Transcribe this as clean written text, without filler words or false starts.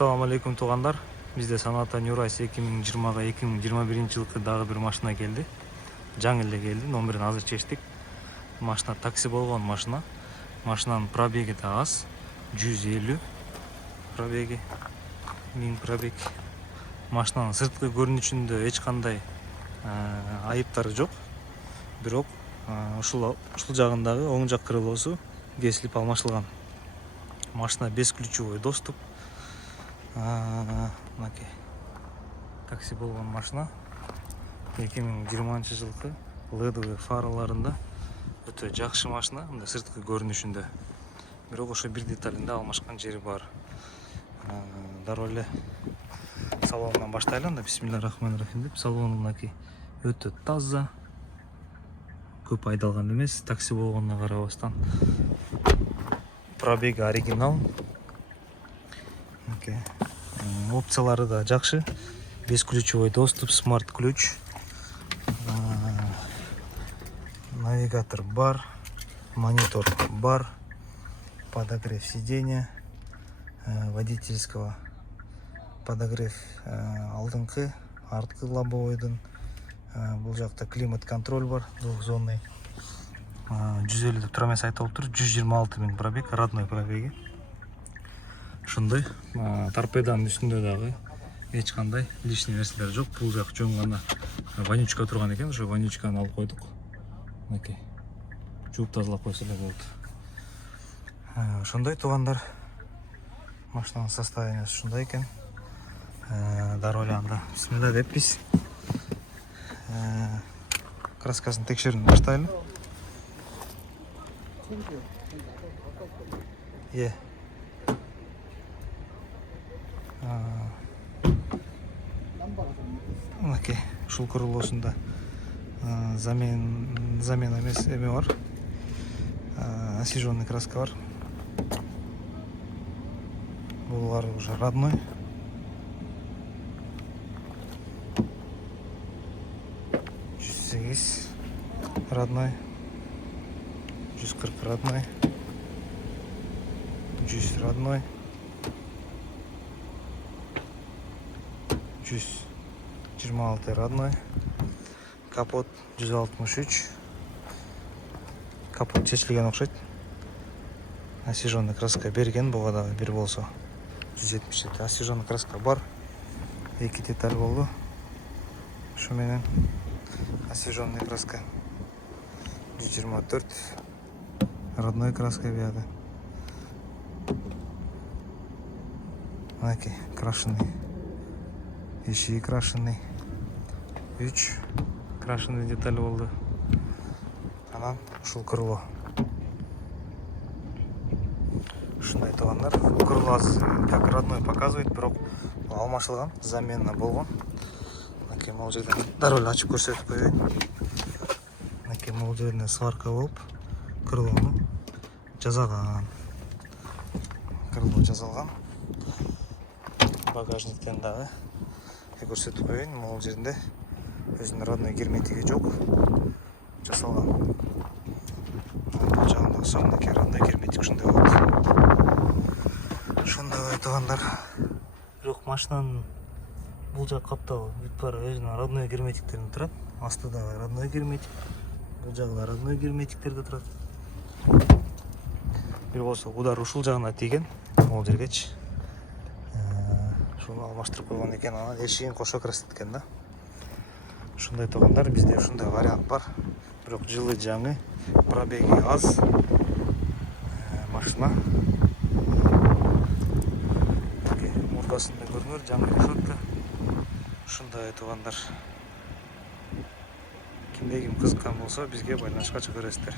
Assalamu alaikum туугандар. Бизде Саната Нюрайс 2020га 2021-жылкы дагы бир машина келди. Жаңы эле келди. Номерин азыр чечтик. Машина такси болгон машина. Машинанын пробеги да аз. 150 пробеги. 1000 пробег. Машинанын сырткы көрүнүшүндө эч кандай айыптары жок. Бирок ушул жагындагы оң жак крылоосу кесилип алмашылган. Машина бесключевой доступ. Мынакей такси болгон машина 2020-жылкы ледовый фараларында өтө жакшы машина, мындай сырткы көрүнүшүндө. Бирок ошо бир деталинде алмашкан жери бар. Дароо эле салонунан баштайлы анда. Бисмиллахиррахманиррахим деп. Салону мынакей өтө таза. Көп айдалган эмес, такси болгонуна карабастан. Пробеги оригинал. Опциялары да жакшы. Бесключевой доступ, смарт ключ. Навигатор бар, монитор бар, подогрев сиденья, водительского подогрев алдыңкы, арткы лобовойдун. Бул жакта климат контроль бар, двухзонный. 150 деп тура эмес айтылып тур, 126 000 пробег, родной пробеги. Ушундай торпеданын үстүндө дагы эч кандай лишний нерселер жок. Бул жак жөн гана вонючка турган экен, ошо вонючканы алып койдук. Мынакей жууп тазалап койсо эле болот. Ошондой туугандар, машинанын состояниясы ушундай экен. Дароо эле анда бисмилла деп биз краскасын текшерүүнү баштайлы. Мынакей ушул крылоосунда замена эмес эме бар. Освежённый краска бар. Булар уже родной. Родной, 140 родной, 100 родной, 126 родной, капот 163, капот чечилген окшойт. Освежённый краска берген, буга дагы бир болсо 170. Освежённый краска бар, 2 деталь болду. Ушу менен освежённый краска 124, родной краска бияда. Мынакей крашеный, ишиги крашеный, 3 крашеный деталь болду. Анан ушул крыло. Ушундай туугандар, крылосы как родной показывает, бирок алмашылган, замена болгон. Мынакей могул жерден дароо эле ачып көрсөтүп коеюн. Мынакей могул жерине сварка болуп, крылону жасаган. Крыло жасалган. Багажниктен дагы көрсөтүп коеюн. Могул жеринде өзүнүн родной герметиги жок, жасалган. Бул жагында соңдоки родной герметик ушундай болот. Ошондой туугандар. Бирок машинанын бул жак капталы бүт баары өзүнүн родной герметиктеринде турат. Астыда родной герметик, бул жагда родной герметиктерде турат. Бир болсо удар ушул жагына тийген, могул жергечи. Ушуну алмаштырып койгон экен, анан эшигин кошо кырсыткан да. Ушундай туугандар, бизде ушундай вариант бар. Бирок жылы жаңы, пробеги аз машина. Мурдасында көрүнөр, жаңы решетка. Ушундай туугандар. Кимде ким кызыккан болсо бизге байланышка чыга бересиздер.